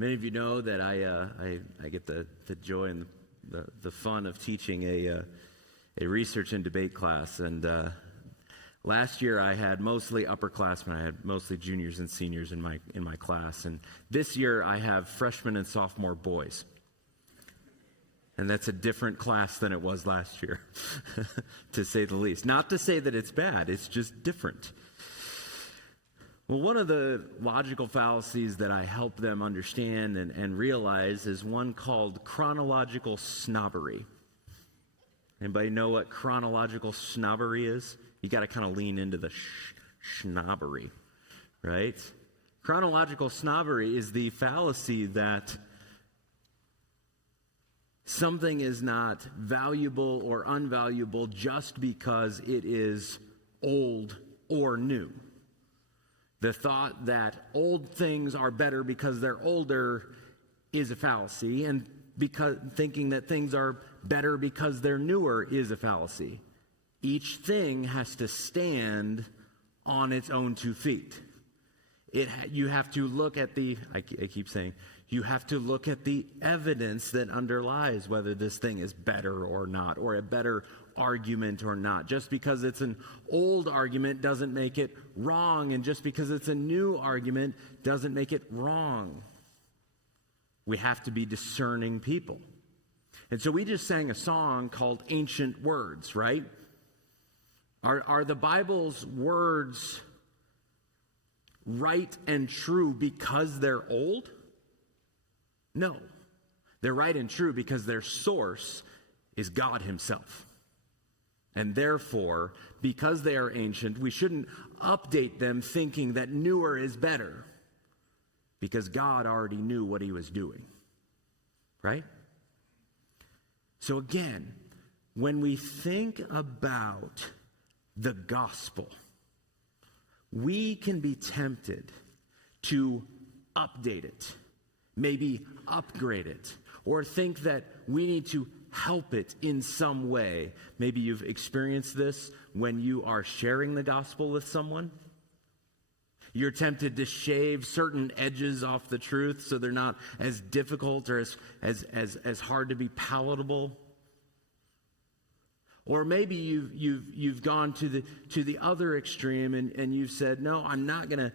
Many of you know that I get the joy and the fun of teaching a research and debate class. And last year I had mostly upperclassmen. I had mostly juniors and seniors in my class. And this year I have freshmen and sophomore boys. And that's a different class than it was last year, to say the least. Not to say that it's bad, it's just different. Well, one of the logical fallacies that I help them understand and realize is one called chronological snobbery. Anybody know what chronological snobbery is? You got to kind of lean into the snobbery, right? Chronological snobbery is the fallacy that something is not valuable or unvaluable just because it is old or new. The thought that old things are better because they're older is a fallacy, and because thinking that things are better because they're newer is a fallacy. Each thing has to stand on its own 2 feet. You have to look at I keep saying, you have to look at the evidence that underlies whether this thing is better or not, or a better argument or not. Just because it's an old argument doesn't make it wrong, and just because it's a new argument doesn't make it wrong. We have to be discerning people. And so we just sang a song called Ancient Words, right? Are the Bible's words right and true because they're old? No. They're right and true because their source is God himself. And therefore, because they are ancient, we shouldn't update them thinking that newer is better, because God already knew what he was doing. Right? So again, when we think about the gospel, we can be tempted to update it, maybe upgrade it, or think that we need to help it in some way. Maybe you've experienced this when you are sharing the gospel with someone. You're tempted to shave certain edges off the truth so they're not as difficult or as hard to be palatable. Or maybe you've gone to the other extreme and you've said, no, I'm not gonna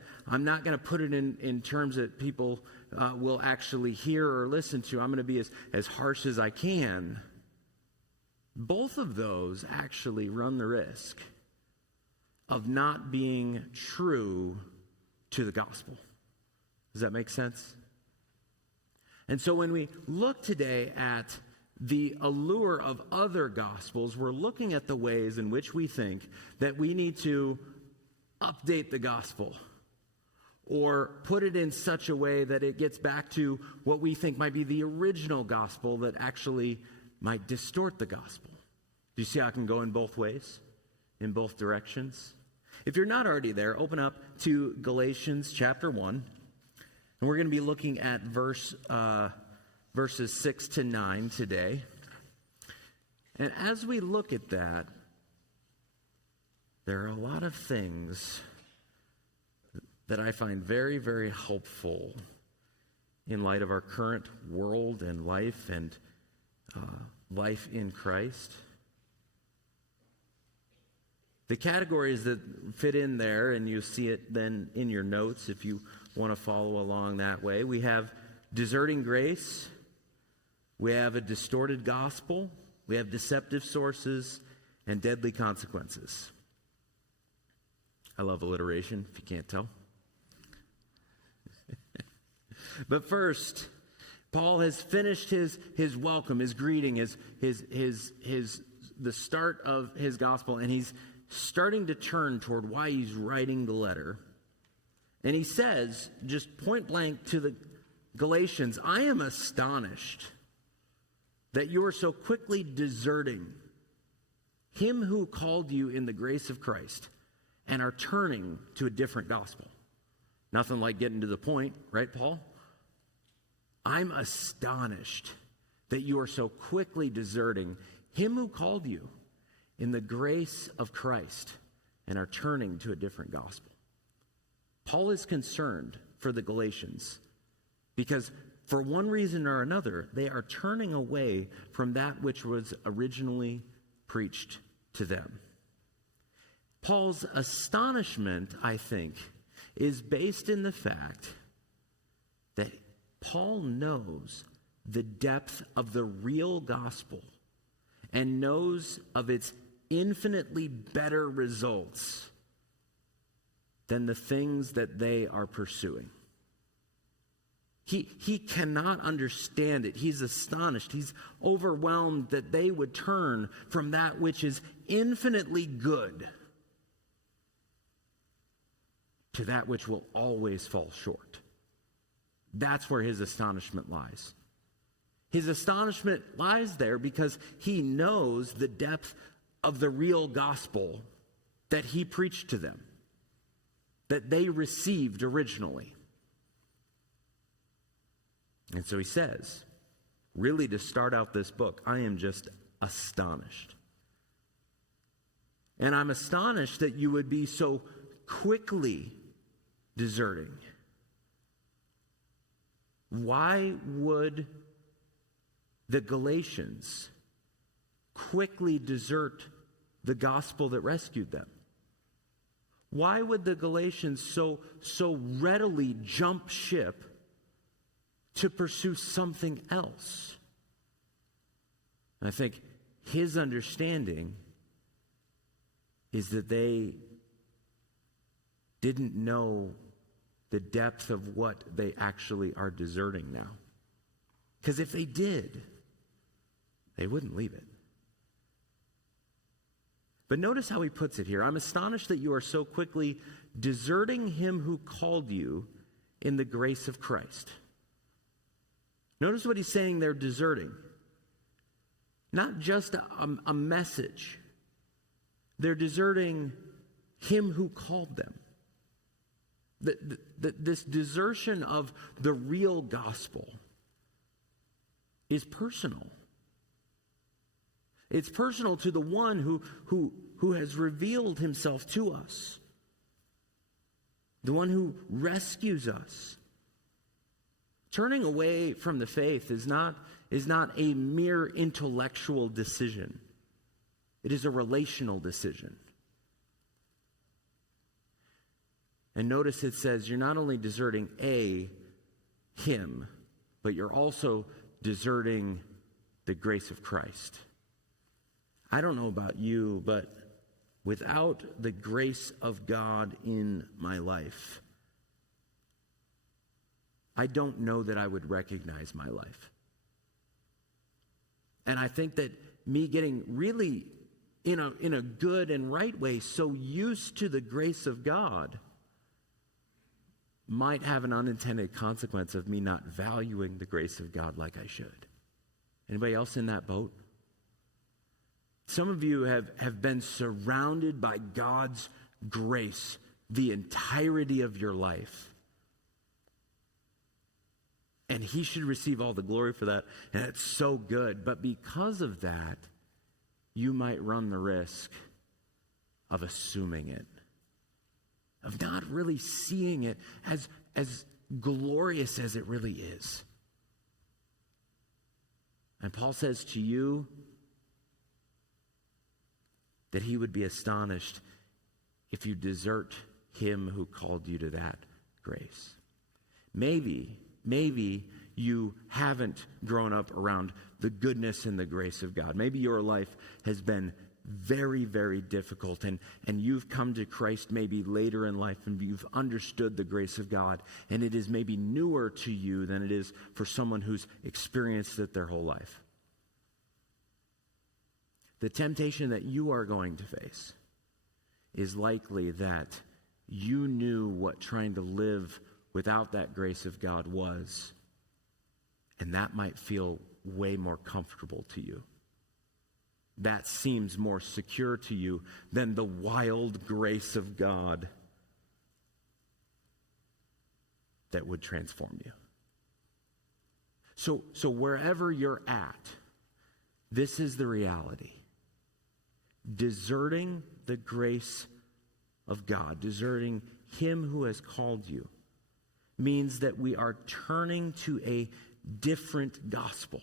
put it in terms that people will actually hear or listen to. I'm gonna be as harsh as I can. Both of those actually run the risk of not being true to the gospel. Does that make sense? And so when we look today at the allure of other gospels, we're looking at the ways in which we think that we need to update the gospel or put it in such a way that it gets back to what we think might be the original gospel that actually might distort the gospel. Do you see how it can go in both ways, in both directions? If you're not already there, open up to Galatians chapter 1, and we're going to be looking at verses 6 to 9 today. And as we look at that, there are a lot of things that I find very, very helpful in light of our current world and life and life in Christ. The categories that fit in there, and you see it then in your notes if you want to follow along that way. We have deserting grace. We have a distorted gospel. We have deceptive sources and deadly consequences. I love alliteration, if you can't tell. But first, Paul has finished his welcome, his greeting, the start of his gospel, and he's starting to turn toward why he's writing the letter. And he says, just point blank to the Galatians, I am astonished that you are so quickly deserting him who called you in the grace of Christ and are turning to a different gospel. Nothing like getting to the point, right, Paul? I'm astonished that you are so quickly deserting him who called you in the grace of Christ and are turning to a different gospel. Paul is concerned for the Galatians because for one reason or another, they are turning away from that which was originally preached to them. Paul's astonishment, I think, is based in the fact that Paul knows the depth of the real gospel and knows of its infinitely better results than the things that they are pursuing. He cannot understand it. He's astonished. He's overwhelmed that they would turn from that which is infinitely good to that which will always fall short. That's where his astonishment lies. His astonishment lies there because he knows the depth of the real gospel that he preached to them, that they received originally. And so he says, really to start out this book, I am just astonished. And I'm astonished that you would be so quickly deserting. Why would the Galatians quickly desert the gospel that rescued them? Why would the Galatians so readily jump ship to pursue something else? And I think his understanding is that they didn't know the depth of what they actually are deserting now. Because if they did, they wouldn't leave it. But notice how he puts it here. I'm astonished that you are so quickly deserting him who called you in the grace of Christ. Notice what he's saying they're deserting. Not just a message. They're deserting him who called them. This desertion of the real gospel is personal. It's personal to the one who has revealed himself to us. The one who rescues us. Turning away from the faith is not a mere intellectual decision. It is a relational decision. And notice it says you're not only deserting him, but you're also deserting the grace of Christ. I don't know about you, but without the grace of God in my life, I don't know that I would recognize my life. And I think that me getting really, in a good and right way, so used to the grace of God might have an unintended consequence of me not valuing the grace of God like I should. Anybody else in that boat? Some of you have been surrounded by God's grace the entirety of your life. And he should receive all the glory for that. And it's so good. But because of that, you might run the risk of assuming it, of not really seeing it as glorious as it really is. And Paul says to you that he would be astonished if you desert him who called you to that grace. Maybe you haven't grown up around the goodness and the grace of God. Maybe your life has been very, very difficult, and you've come to Christ maybe later in life, and you've understood the grace of God, and it is maybe newer to you than it is for someone who's experienced it their whole life. The temptation that you are going to face is likely that you knew what trying to live without that grace of God was, and that might feel way more comfortable to you. That seems more secure to you than the wild grace of God that would transform you. So wherever you're at, this is the reality. Deserting the grace of God, deserting him who has called you, means that we are turning to a different gospel.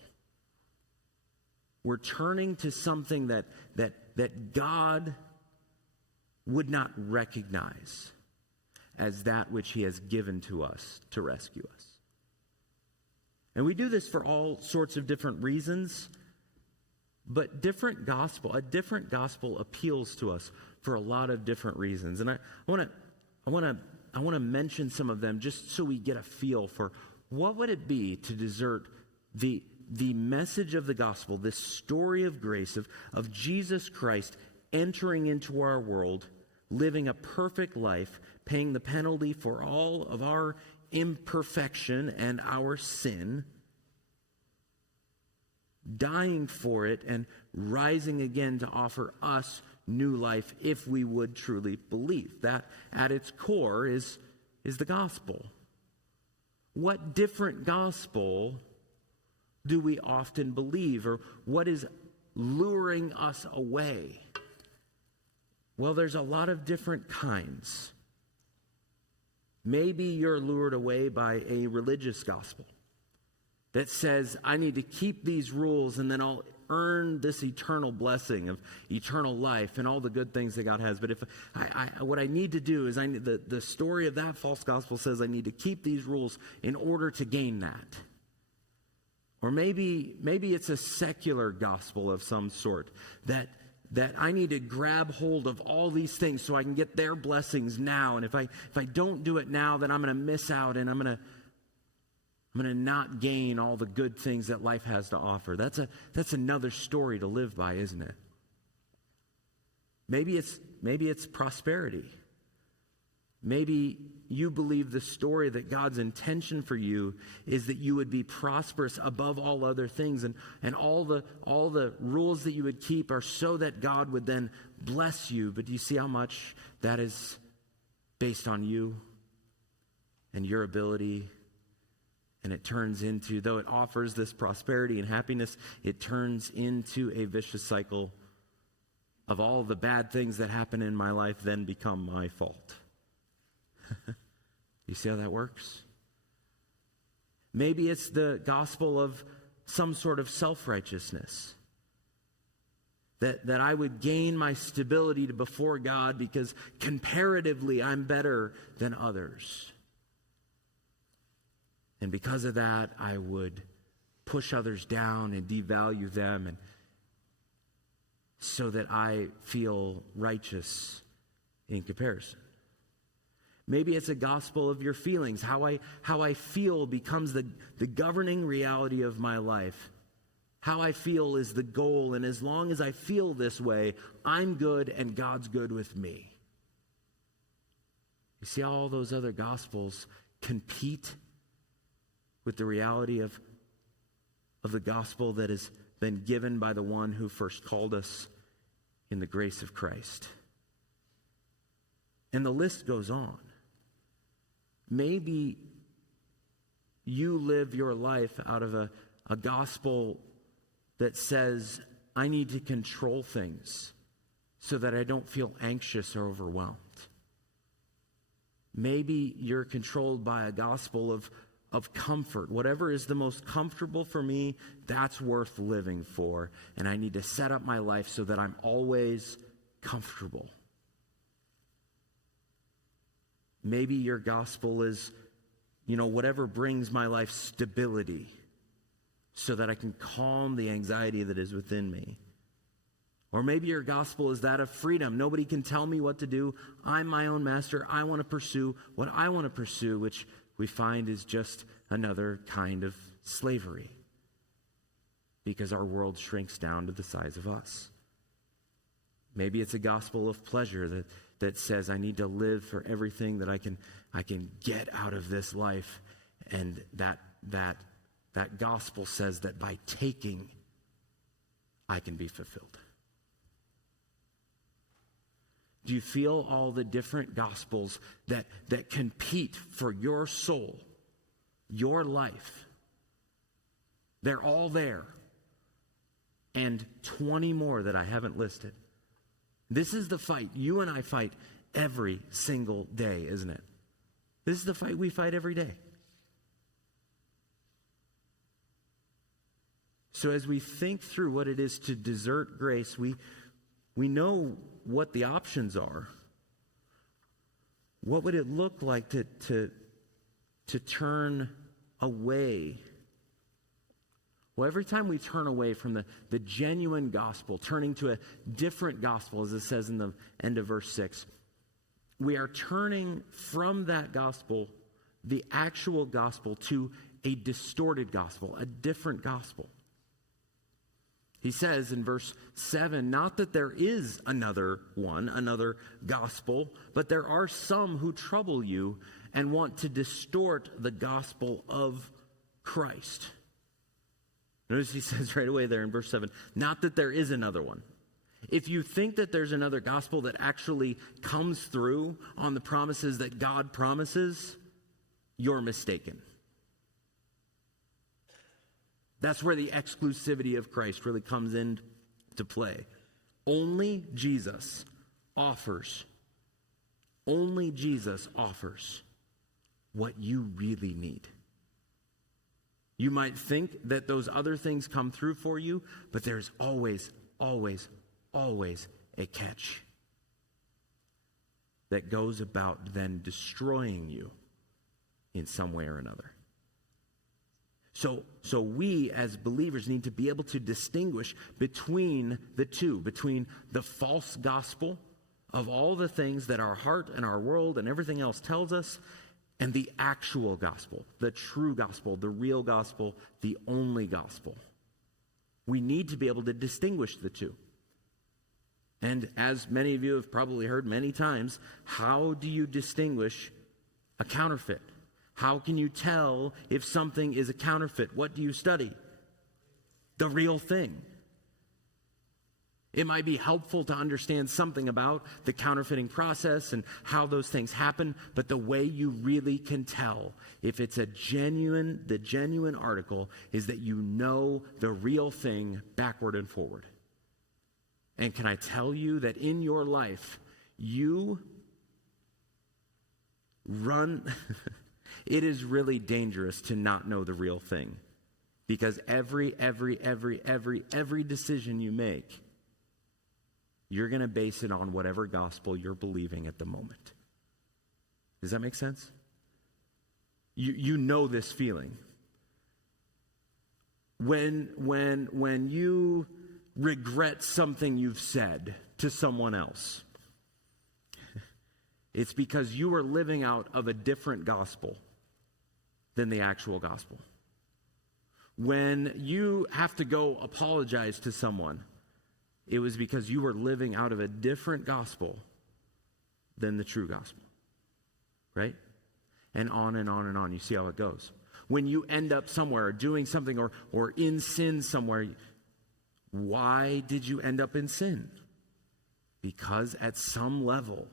We're turning to something that God would not recognize as that which he has given to us to rescue us. And we do this for all sorts of different reasons, but a different gospel appeals to us for a lot of different reasons. And I want to mention some of them just so we get a feel for what would it be to desert the message of the gospel, this story of grace, of Jesus Christ entering into our world, living a perfect life, paying the penalty for all of our imperfection and our sin, dying for it and rising again to offer us new life if we would truly believe. That at its core is the gospel. What different gospel do we often believe, or what is luring us away? Well, there's a lot of different kinds. Maybe you're lured away by a religious gospel that says, I need to keep these rules and then I'll earn this eternal blessing of eternal life and all the good things that God has. But if what I need to do is, the story of that false gospel says I need to keep these rules in order to gain that. Or maybe it's a secular gospel of some sort that I need to grab hold of all these things so I can get their blessings now. And if I don't do it now, then I'm going to miss out, and I'm going to not gain all the good things that life has to offer. That's another story to live by, isn't it? Maybe it's prosperity. Maybe you believe the story that God's intention for you is that you would be prosperous above all other things, and all the rules that you would keep are so that God would then bless you. But do you see how much that is based on you and your ability? And it turns into, though it offers this prosperity and happiness, it turns into a vicious cycle of all the bad things that happen in my life then become my fault. You see how that works? Maybe it's the gospel of some sort of self-righteousness. That I would gain my stability before God because comparatively I'm better than others. And because of that, I would push others down and devalue them, and so that I feel righteous in comparison. Maybe it's a gospel of your feelings. How I feel becomes the governing reality of my life. How I feel is the goal, and as long as I feel this way, I'm good and God's good with me. You see how all those other gospels compete with the reality of the gospel that has been given by the one who first called us in the grace of Christ. And the list goes on. Maybe you live your life out of a gospel that says, I need to control things so that I don't feel anxious or overwhelmed. Maybe you're controlled by a gospel of comfort. Whatever is the most comfortable for me, that's worth living for. And I need to set up my life so that I'm always comfortable. Maybe your gospel is, whatever brings my life stability so that I can calm the anxiety that is within me. Or maybe your gospel is that of freedom. Nobody can tell me what to do. I'm my own master. I want to pursue what I want to pursue, which we find is just another kind of slavery, because our world shrinks down to the size of us. Maybe it's a gospel of pleasure that says I need to live for everything that I can get out of this life, and that gospel says that by taking I can be fulfilled. Do you feel all the different gospels that compete for your soul, your life? They're all there. And 20 more that I haven't listed. This is the fight you and I fight every single day, isn't it? This is the fight we fight every day. So as we think through what it is to desert grace, we know what the options are. What would it look like to turn away? Well, every time we turn away from the genuine gospel, turning to a different gospel, as it says in the end of verse 6, we are turning from that gospel, the actual gospel, to a distorted gospel, a different gospel. He says in verse 7, not that there is another one, another gospel, but there are some who trouble you and want to distort the gospel of Christ. Notice he says right away there in verse 7, not that there is another one. If you think that there's another gospel that actually comes through on the promises that God promises, you're mistaken. That's where the exclusivity of Christ really comes into play. Only Jesus offers what you really need. You might think that those other things come through for you, but there's always a catch that goes about then destroying you in some way or another. So we as believers need to be able to distinguish between the two, between the false gospel of all the things that our heart and our world and everything else tells us, and the actual gospel, the true gospel, the real gospel, the only gospel. We need to be able to distinguish the two. And as many of you have probably heard many times, how do you distinguish a counterfeit? How can you tell if something is a counterfeit? What do you study? The real thing. It might be helpful to understand something about the counterfeiting process and how those things happen, but the way you really can tell if it's the genuine article is that you know the real thing backward and forward. And can I tell you that in your life, you run... It is really dangerous to not know the real thing, because every decision you make, you're going to base it on whatever gospel you're believing at the moment. Does that make sense? You know this feeling. When you regret something you've said to someone else, it's because you are living out of a different gospel than the actual gospel. When you have to go apologize to someone, it was because you were living out of a different gospel than the true gospel. Right? And on and on and on. You see how it goes. When you end up somewhere or doing something or in sin somewhere, why did you end up in sin? Because at some level,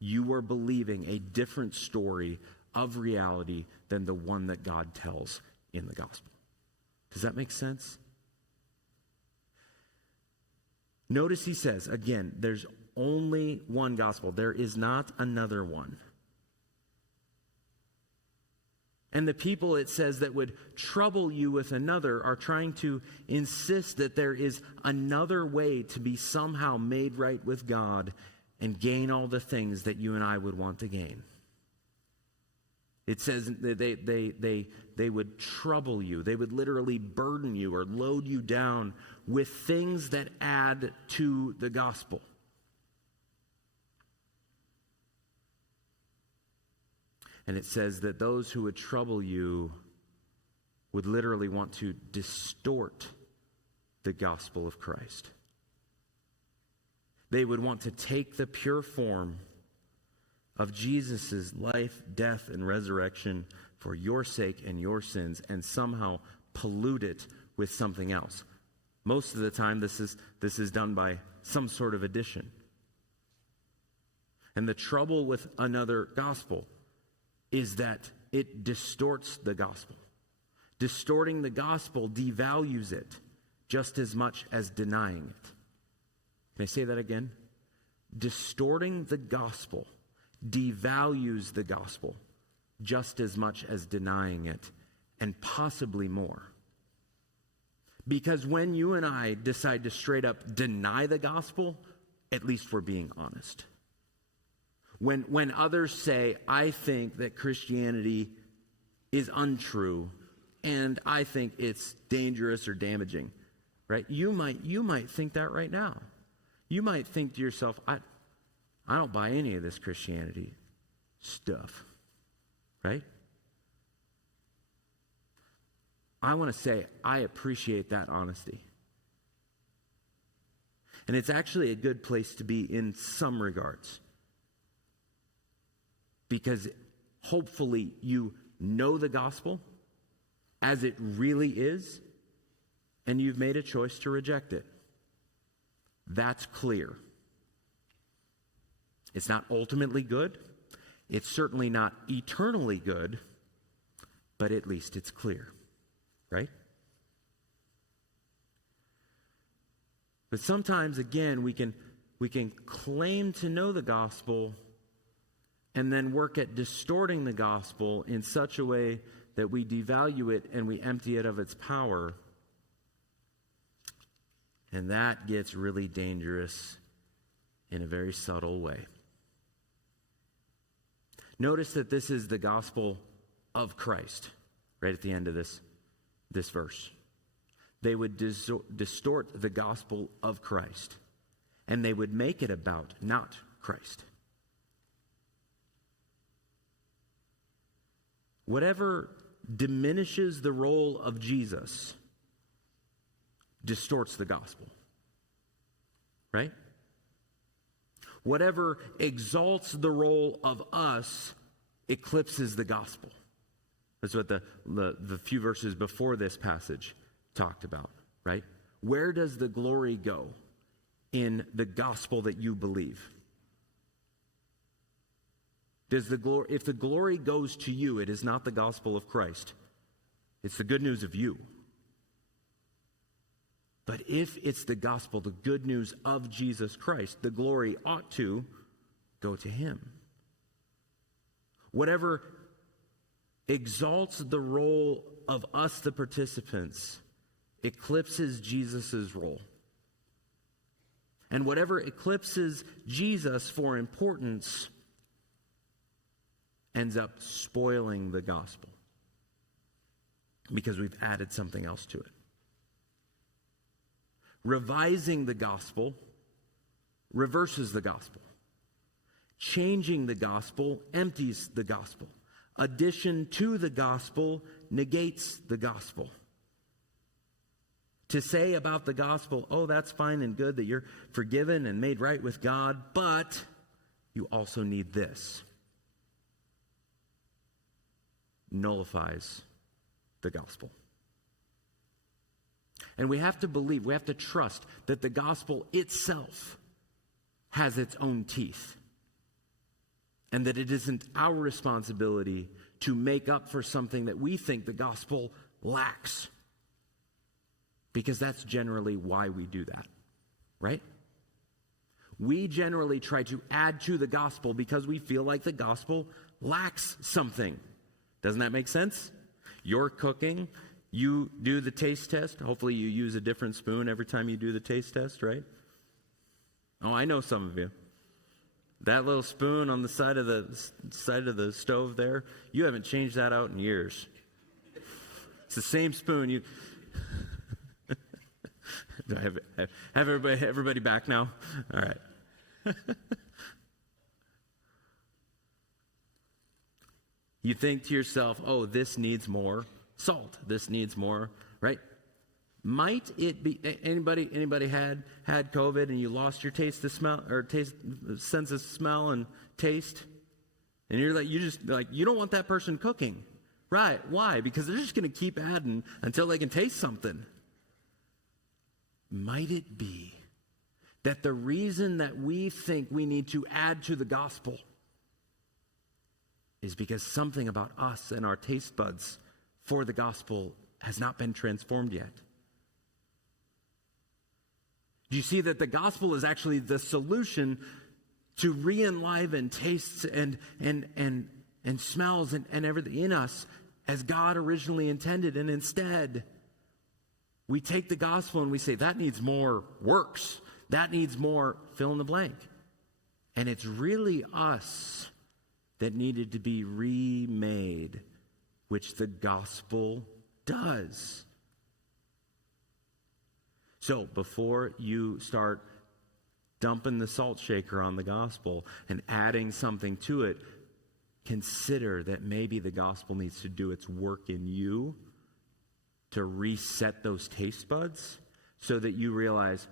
you were believing a different story of reality than the one that God tells in the gospel. Does that make sense? Notice he says, again, there's only one gospel. There is not another one. And the people, it says, that would trouble you with another are trying to insist that there is another way to be somehow made right with God and gain all the things that you and I would want to gain. It says that they would trouble you. They would literally burden you or load you down with things that add to the gospel. And it says that those who would trouble you would literally want to distort the gospel of Christ. They would want to take the pure form of Jesus' life, death, and resurrection for your sake and your sins and somehow pollute it with something else. Most of the time, this is done by some sort of addition. And the trouble with another gospel is that it distorts the gospel. Distorting the gospel devalues it just as much as denying it. Can I say that again? Distorting the gospel devalues the gospel just as much as denying it, and possibly more. Because when you and I decide to straight up deny the gospel, at least we're being honest. When others say, I think that Christianity is untrue and I think it's dangerous or damaging, right? You might think that right now. You might think to yourself, I don't buy any of this Christianity stuff, right? I want to say I appreciate that honesty. And it's actually a good place to be in some regards. Because hopefully you know the gospel as it really is, and you've made a choice to reject it. That's clear. It's not ultimately good. It's certainly not eternally good, but at least it's clear, right? But sometimes, again, we can claim to know the gospel and then work at distorting the gospel in such a way that we devalue it and we empty it of its power. And that gets really dangerous in a very subtle way. Notice that this is the gospel of Christ, right at the end of this verse. They would distort the gospel of Christ, and they would make it about not Christ. Whatever diminishes the role of Jesus distorts the gospel, right? Whatever exalts the role of us eclipses the gospel. That's what the few verses before this passage talked about, right? Where does the glory go in the gospel that you believe? If the glory goes to you, it is not the gospel of Christ. It's the good news of you. But if it's the gospel, the good news of Jesus Christ, the glory ought to go to him. Whatever exalts the role of us, the participants, eclipses Jesus' role. And whatever eclipses Jesus for importance ends up spoiling the gospel because we've added something else to it. Revising the gospel reverses the gospel. Changing the gospel empties the gospel. Addition to the gospel negates the gospel. To say about the gospel, oh, that's fine and good that you're forgiven and made right with God, but you also need this, nullifies the gospel. And we have to believe, we have to trust that the gospel itself has its own teeth. And that it isn't our responsibility to make up for something that we think the gospel lacks. Because that's generally why we do that, right? We generally try to add to the gospel because we feel like the gospel lacks something. Doesn't that make sense? You're cooking, you do the taste test. Hopefully you use a different spoon every time you do the taste test, right? Oh, I know some of you. That little spoon on the side of the stove there, you haven't changed that out in years. It's the same spoon. Do I have everybody back now? All right. You think to yourself, oh, this needs more salt. This needs more, right? Might it be anybody had COVID and you lost your sense of smell and taste? And you're like, you don't want that person cooking. Right. Why? Because they're just going to keep adding until they can taste something. Might it be that the reason that we think we need to add to the gospel is because something about us and our taste buds for the gospel has not been transformed yet? Do you see that the gospel is actually the solution to re-enliven tastes and smells and everything in us as God originally intended, and instead We take the gospel and we say, that needs more works. That needs more fill in the blank. And it's really us that needed to be remade, which the gospel does. So before you start dumping the salt shaker on the gospel and adding something to it, consider that maybe the gospel needs to do its work in you to reset those taste buds so that you realize,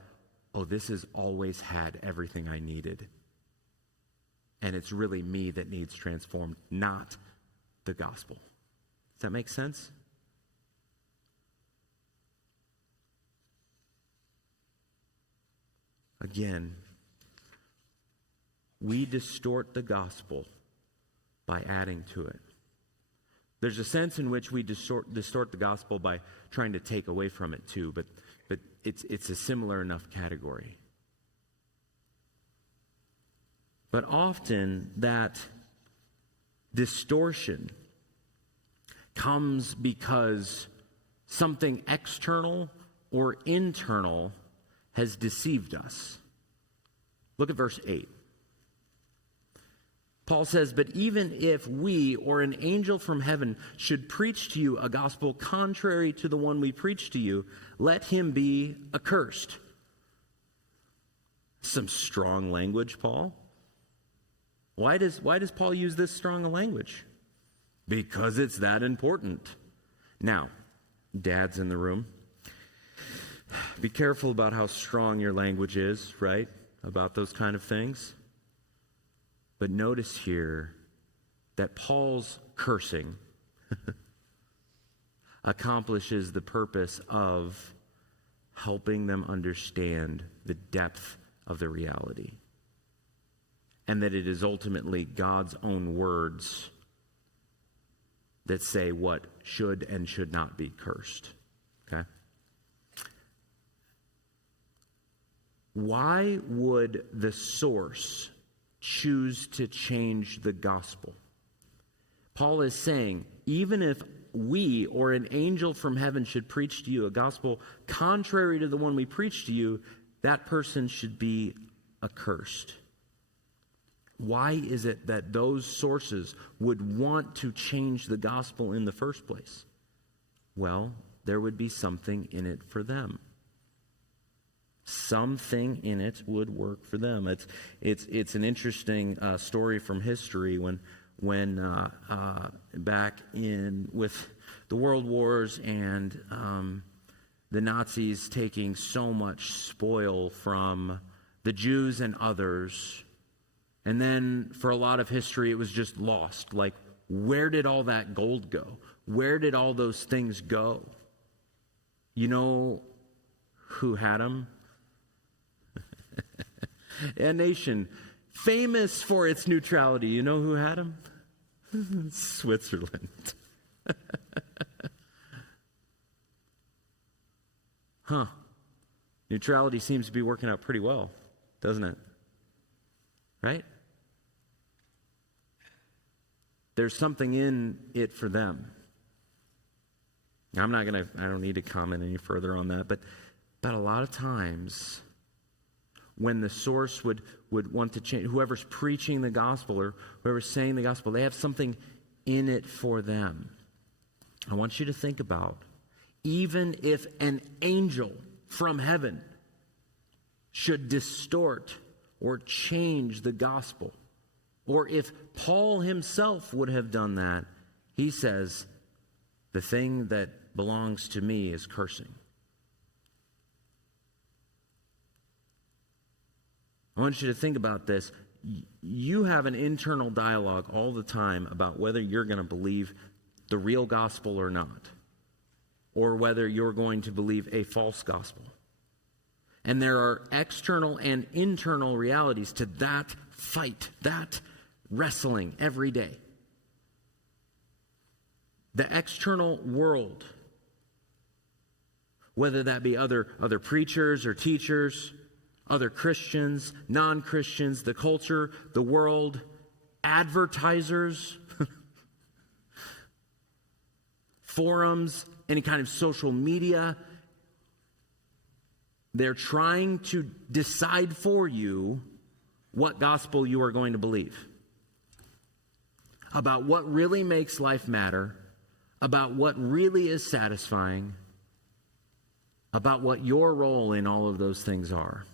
oh, this has always had everything I needed. And it's really me that needs transformed, not the gospel. Does that make sense? Again, we distort the gospel by adding to it. There's a sense in which we distort the gospel by trying to take away from it too, but it's a similar enough category. But often that distortion comes because something external or internal has deceived us. Look at verse 8. Paul says, but even if we or an angel from heaven should preach to you a gospel contrary to the one we preach to you, let him be accursed. Some strong language, Paul. Why does Paul use this strong a language? Because it's that important. Now, dads in the room, be careful about how strong your language is, right? About those kind of things. But notice here that Paul's cursing accomplishes the purpose of helping them understand the depth of the reality. And that it is ultimately God's own words that say what should and should not be cursed. Okay? Why would the source choose to change the gospel? Paul is saying, even if we or an angel from heaven should preach to you a gospel contrary to the one we preach to you, that person should be accursed. Why is it that those sources would want to change the gospel in the first place? Well, there would be something in it for them. Something in it would work for them. It's an interesting story from history when back in with the World Wars and the Nazis taking so much spoil from the Jews and others, and then for a lot of history it was just lost. Like, where did all that gold go? Where did all those things go? You know who had them? A nation famous for its neutrality. You know who had them? Switzerland. Huh. Neutrality seems to be working out pretty well, doesn't it? Right? There's something in it for them. I don't need to comment any further on that, but a lot of times when the source would want to change, whoever's preaching the gospel or whoever's saying the gospel, they have something in it for them. I want you to think about, even if an angel from heaven should distort or change the gospel, or if Paul himself would have done that, he says, the thing that belongs to me is cursing. I want you to think about this. You have an internal dialogue all the time about whether you're going to believe the real gospel or not, or whether you're going to believe a false gospel. And there are external and internal realities to that fight, that wrestling every day. The external world, whether that be other preachers or teachers, other Christians, non-Christians, the culture, the world, advertisers, forums, any kind of social media, They're trying to decide for you what gospel you are going to believe, about what really makes life matter, about what really is satisfying, about what your role in all of those things are.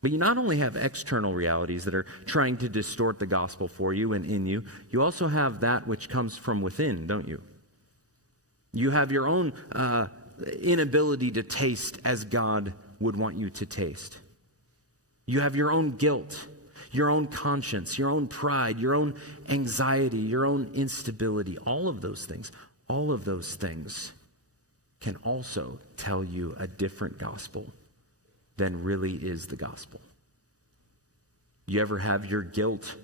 But you not only have external realities that are trying to distort the gospel for you and in you, you also have that which comes from within, don't you? You have your own inability to taste as God would want you to taste. You have your own guilt, your own conscience, your own pride, your own anxiety, your own instability. All of those things can also tell you a different gospel than really is the gospel. You ever have your guilt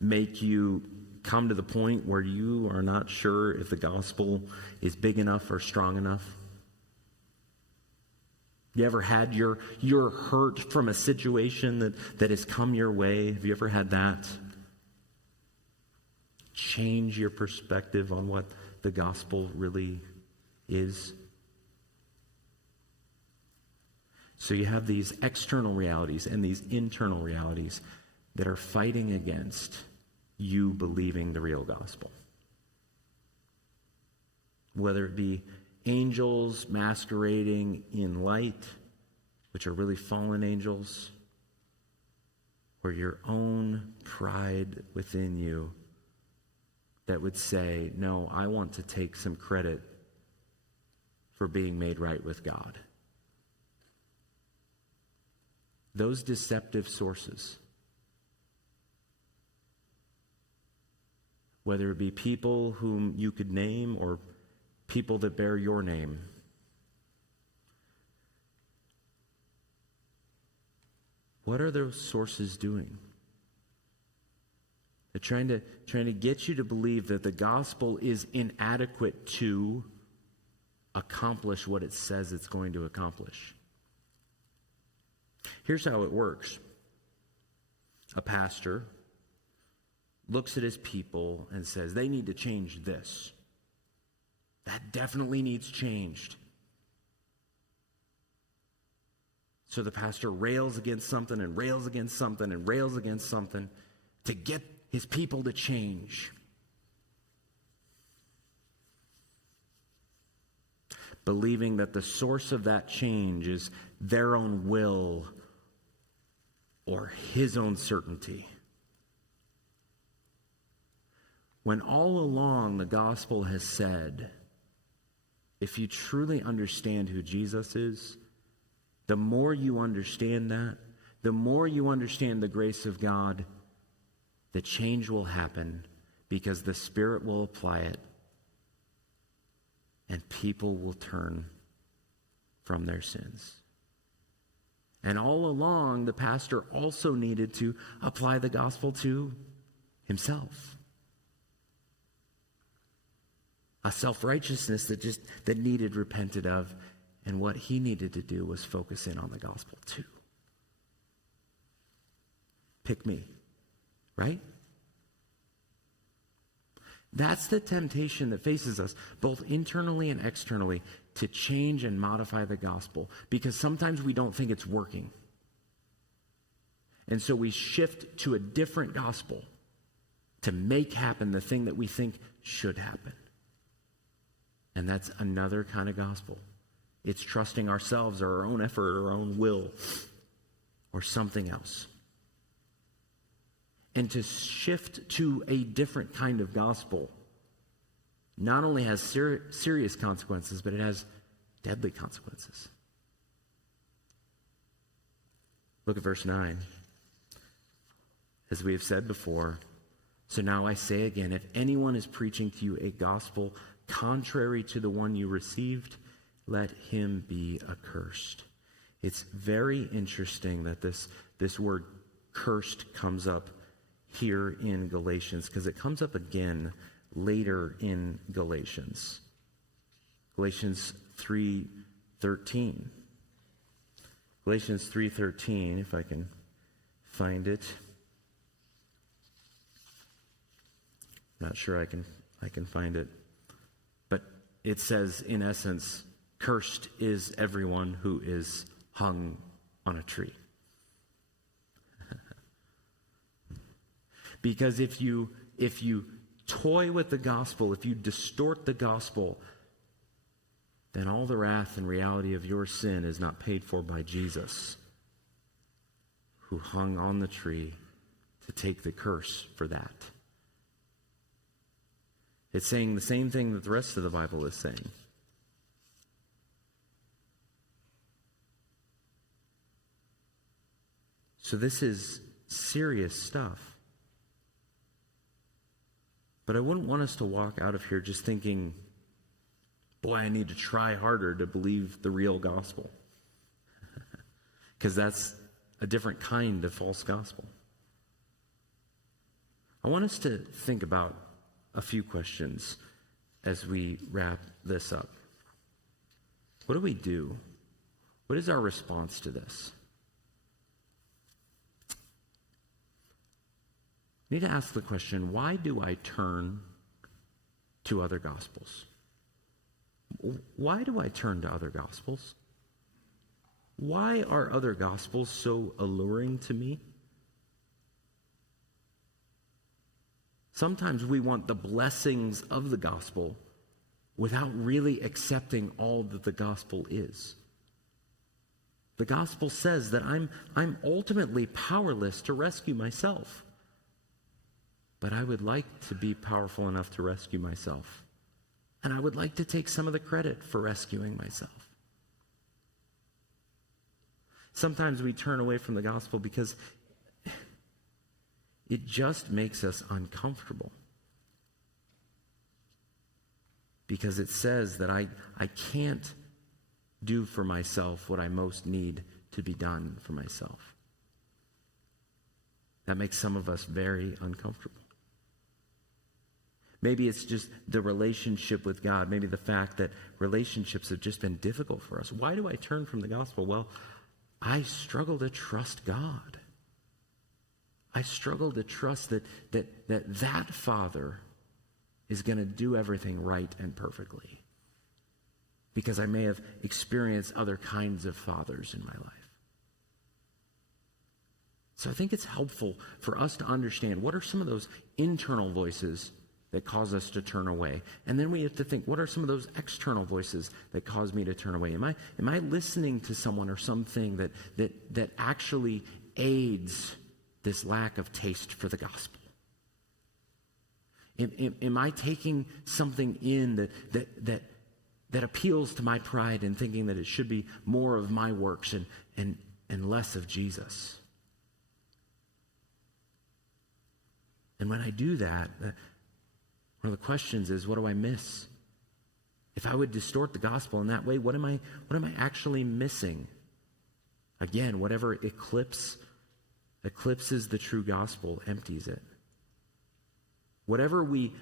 make you come to the point where you are not sure if the gospel is big enough or strong enough? You ever had your hurt from a situation that has come your way? Have you ever had that change your perspective on what the gospel really is? So you have these external realities and these internal realities that are fighting against you believing the real gospel. Whether it be angels masquerading in light, which are really fallen angels, or your own pride within you that would say, no, I want to take some credit for being made right with God. Those deceptive sources, whether it be people whom you could name or people that bear your name, what are those sources doing? They're trying to get you to believe that the gospel is inadequate to accomplish what it says it's going to accomplish. Here's how it works. A pastor looks at his people and says, they need to change this. That definitely needs changed. So the pastor rails against something and rails against something and rails against something to get his people to change. Believing that the source of that change is their own will or his own certainty. When all along the gospel has said, if you truly understand who Jesus is, the more you understand that, the more you understand the grace of God, the change will happen because the Spirit will apply it and people will turn from their sins. And all along, the pastor also needed to apply the gospel to himself. A self-righteousness that needed repented of, and what he needed to do was focus in on the gospel too. Pick me, right? That's the temptation that faces us, both internally and externally, to change and modify the gospel, because sometimes we don't think it's working. And so we shift to a different gospel to make happen the thing that we think should happen. And that's another kind of gospel. It's trusting ourselves or our own effort or our own will or something else. And to shift to a different kind of gospel not only has serious consequences, but it has deadly consequences. Look at verse 9. As we have said before, so now I say again, if anyone is preaching to you a gospel contrary to the one you received, let him be accursed. It's very interesting that this word cursed comes up here in Galatians, because it comes up again later in Galatians. Galatians 3:13. Galatians 3:13, if I can find it. Not sure I can find it. But it says, in essence, Cursed is everyone who is hung on a tree. Because if you toy with the gospel, if you distort the gospel, then all the wrath and reality of your sin is not paid for by Jesus, who hung on the tree to take the curse for that. It's saying the same thing that the rest of the Bible is saying. So this is serious stuff. But I wouldn't want us to walk out of here just thinking, boy, I need to try harder to believe the real gospel. Because that's a different kind of false gospel. I want us to think about a few questions as we wrap this up. What do we do? What is our response to this? I need to ask the question, why do I turn to other gospels? Why do I turn to other gospels? Why are other gospels so alluring to me? Sometimes we want the blessings of the gospel without really accepting all that the gospel is. The gospel says that I'm ultimately powerless to rescue myself. But I would like to be powerful enough to rescue myself. And I would like to take some of the credit for rescuing myself. Sometimes we turn away from the gospel because it just makes us uncomfortable. Because it says that I can't do for myself what I most need to be done for myself. That makes some of us very uncomfortable. Maybe it's just the relationship with God. Maybe the fact that relationships have just been difficult for us. Why do I turn from the gospel? Well, I struggle to trust God. I struggle to trust that Father is going to do everything right and perfectly. Because I may have experienced other kinds of fathers in my life. So I think it's helpful for us to understand what are some of those internal voices that cause us to turn away. And then we have to think, what are some of those external voices that cause me to turn away? Am I listening to someone or something that actually aids this lack of taste for the gospel? Am I taking something in that appeals to my pride and thinking that it should be more of my works and less of Jesus? And when I do that, one of the questions is, what do I miss? If I would distort the gospel in that way, what am I actually missing? Again, whatever eclipses the true gospel empties it. Whatever we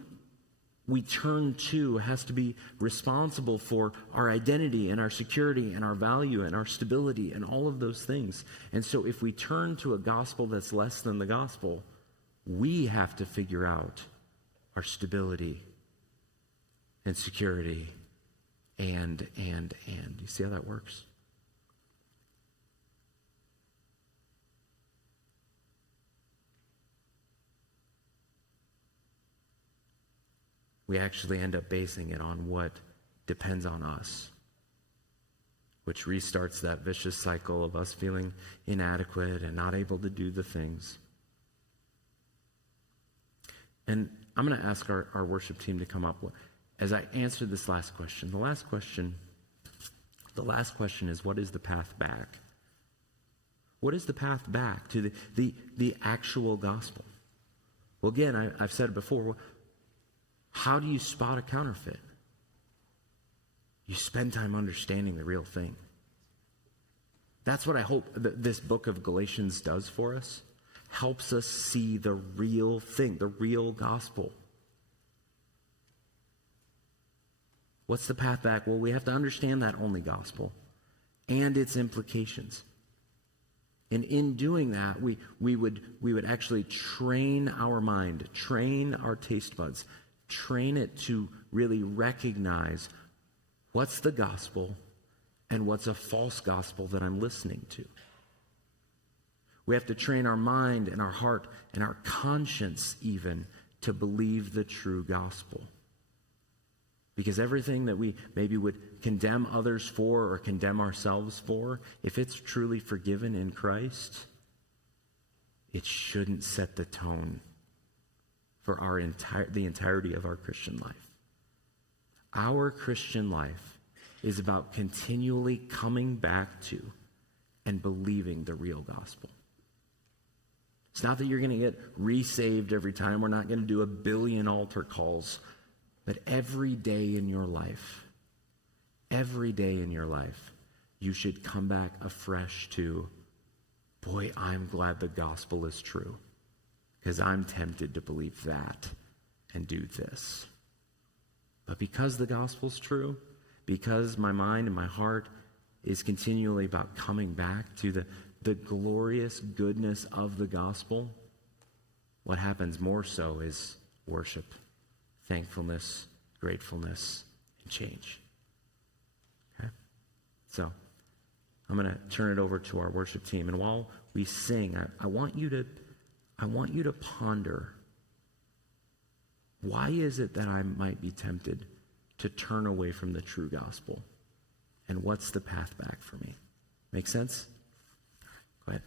turn to has to be responsible for our identity and our security and our value and our stability and all of those things. And so if we turn to a gospel that's less than the gospel, we have to figure out our stability and security and. You see how that works? We actually end up basing it on what depends on us, which restarts that vicious cycle of us feeling inadequate and not able to do the things. And I'm going to ask our worship team to come up as I answer this last question. The last question is, what is the path back? What is the path back to the actual gospel? Well, again, I've said it before. How do you spot a counterfeit? You spend time understanding the real thing. That's what I hope this book of Galatians does for us. Helps us see the real thing, the real gospel. What's the path back? Well, we have to understand that only gospel and its implications. And in doing that, we would actually train our mind, train our taste buds, train it to really recognize what's the gospel and what's a false gospel that I'm listening to. We have to train our mind and our heart and our conscience even to believe the true gospel. Because everything that we maybe would condemn others for or condemn ourselves for, if it's truly forgiven in Christ, it shouldn't set the tone for the entirety of our Christian life. Our Christian life is about continually coming back to and believing the real gospel. It's not that you're going to get resaved every time. We're not going to do 1 billion altar calls. But every day in your life, you should come back afresh to, boy, I'm glad the gospel is true, because I'm tempted to believe that and do this. But because the gospel's true, because my mind and my heart is continually about coming back to the glorious goodness of the gospel, what happens more so is worship, thankfulness, gratefulness, and change. Okay? So, I'm going to turn it over to our worship team. And while we sing, I want you to ponder, why is it that I might be tempted to turn away from the true gospel? And what's the path back for me? Make sense? Go ahead.